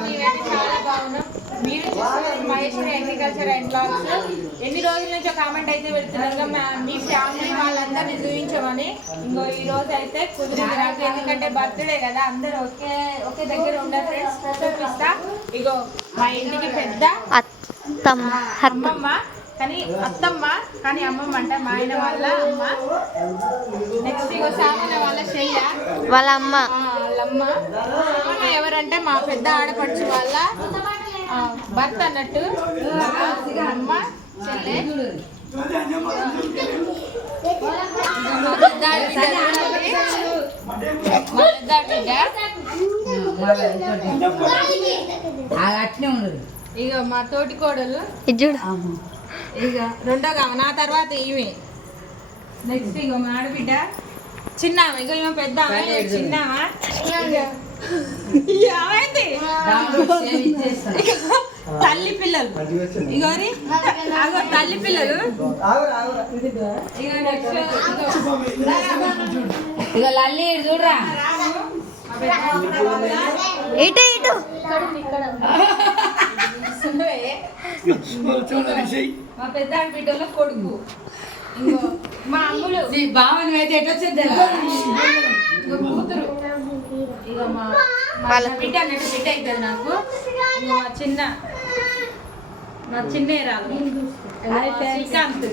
మేమైతే చాలా బాగున్నాం మీరు చూస్తున్నారు మహేశ్వరి అగ్రికల్చర్ అండ్ బ్లాగ్స్. ఎన్ని రోజుల నుంచో కామెంట్ అయితే పెడుతున్నారు. మా- ఫ్యామిలీ వాళ్ళందరినీ చూపించమని. ఇంకో ఈ రోజు అయితే కుదిరింది. నాకు ఎందుకంటే బర్త్డే కదా. అందరూ ఒకే ఒకే దగ్గర ఫ్రెండ్స్ చూపిస్తా. ఇగో మా ఇంటికి పెద్ద అమ్మమ్మ కానీ అత్తమ్మ కానీ అమ్మమ్మ అంటే మా ఆయన వాళ్ళ అమ్మ. నెక్స్ట్ ఇగో సామాన్య వాళ్ళ చెయ్య. వాళ్ళ అమ్మ. వాళ్ళమ్మ. అమ్మ ఎవరంటే మా పెద్ద ఆడపడుచు వాళ్ళ భర్త అన్నట్టు. అమ్మ చెల్లె. మా పెద్ద అట్నే ఉండదు ఇక మా తోటి కోడలు ఇది రెండో ఇక నా తర్వాత ఇవి నెక్స్ట్ ఇక మా ఆడబిడ్డ. చిన్నామ ఇగో ఈమె పెద్ద ఇగో తల్లి పిల్లలు. ఇగోరి అగో తల్లి పిల్లలు. ఇగో నెక్స్ట్ ఇక లల్లి చూడరా. ఇటు ఇటు. మా పెద్ద ఆడబిడ్డలో కొడుకు. ఇంకో మా అమ్ములు నీ బావని అయితే ఎటు వచ్చింది కూతురు. ఇక మా వాళ్ళ బిడ్డ అన్నట్టు బిడ్డ అవుతుంది నాకు. మా చిన్న. మా చిన్న రాదు శ్రీకాంత్.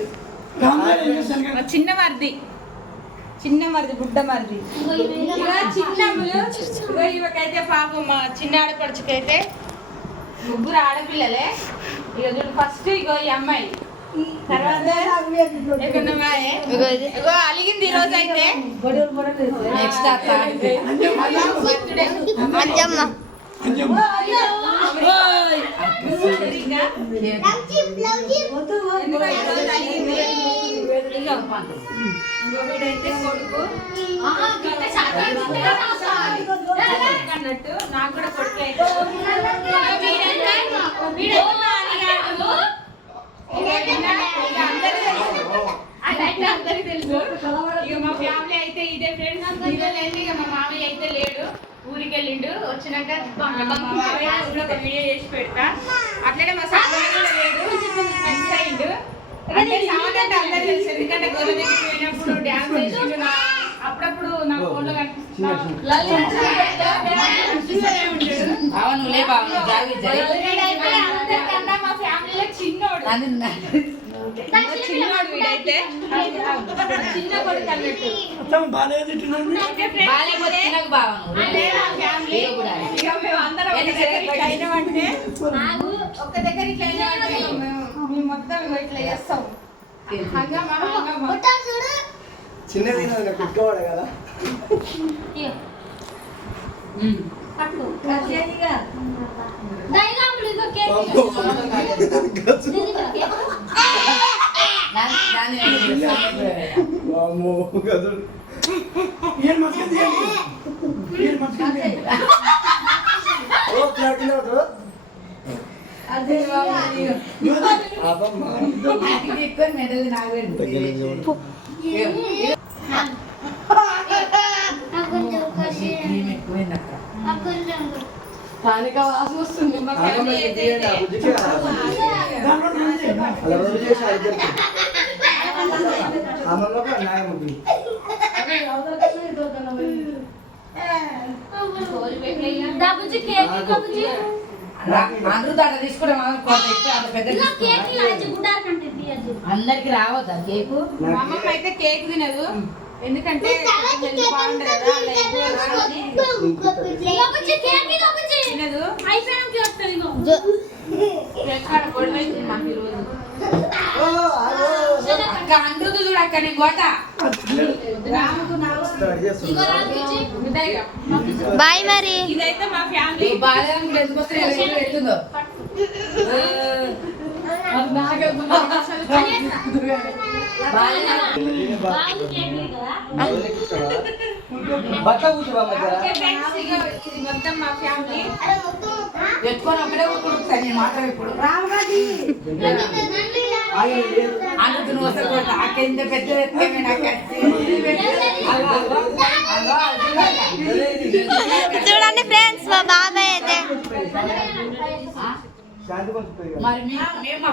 మా చిన్న మరిది. చిన్న మరిది బుడ్డ మరిది. ఇక ఇవకైతే పాపం మా చిన్న ఆడపడుచుకైతే ముగ్గురు ఆడపిల్లలే. ఇక చూడు ఫస్ట్ ఇగో ఈ అమ్మాయి. అలిగింది ఈ రోజు అయితే నెక్స్ట్ అంజమ్మ నాకు కూడా కొడుకే. అందరికి తెలుసు. ఇక మా ఫ్యామిలీ అయితే ఇదే ఫ్రెండ్స్ ఇదేలేండి ఇక మా మామయ్య అయితే లేడు. ఊరికి వెళ్ళిండు వచ్చినాక కూడా ఒక వీడియో చేసి పెడతా. అట్లనే మా కూడా లేడు. మిస్ అయిండు అంటే సామాన్య అంటే అందరికి తెలుసు. ఎందుకంటే గొర్రె దగ్గరికి పోయినప్పుడు డ్యాన్స్ చేసిండు నా అప్పుడప్పుడు నా అవును లే చిన్నోడు. చిన్నోడు. వీడైతే చిన్న కొడుకు అన్నట్టు ఓకే ఫ్రెండ్స్, బాలేకపోతే తినకు బావ నువ్వు. అదే మా ఫ్యామిలీ ఇక మేము అందరం ఒక దగ్గర ఇట్లా అయినామంటే ఒక్క దగ్గర ఇట్లా అయినామంటే ఇక మేము మేము మొత్తం ఇగో ఇట్లా చేస్తాం. హంగమా హంగమా చిన్నది కుట్టుకోవాలి కదా. దాన్ని- దాన్ని నేను చేస్తాను. వామ్మో, గదులు. ఓ, ప్లేట్ కింద పెట్టు. అబ్బమ్మా. నాకు ఎక్కువ మెడలు నాకు పెట్టు. ఇగో, ఇగో. ఈమె ఎక్కువైంది అక్క. మా ఆగమ్మ, ఫ్యామిలీ ఇది అయితే తీయండి, ఆ బుజ్జికి రా. అలా రోజు న్యాయం ఉంటుంది. అందరూ అందరికి రావద్దా కేకు? అమ్మమ్మ అయితే కేక్ తినదు. ఎందుకంటే తినదు. అక్క అందరూ చూడు అక్క నీ గోట. బాయ్ మరి. ఇదైతే మా ఫ్యామిలీ. ఇగో ఇది మొత్తం మా ఫ్యామిలీ. ఎత్తుకొని ఒకటే కుడుకుతా నేను మాత్రం ఇప్పుడు. లేదు. అందుకు నువ్వు అసలు అక్కడ పెద్ద చూడండి ఫ్రెండ్స్ మా బాబాయ్ అయితే. మరి మేము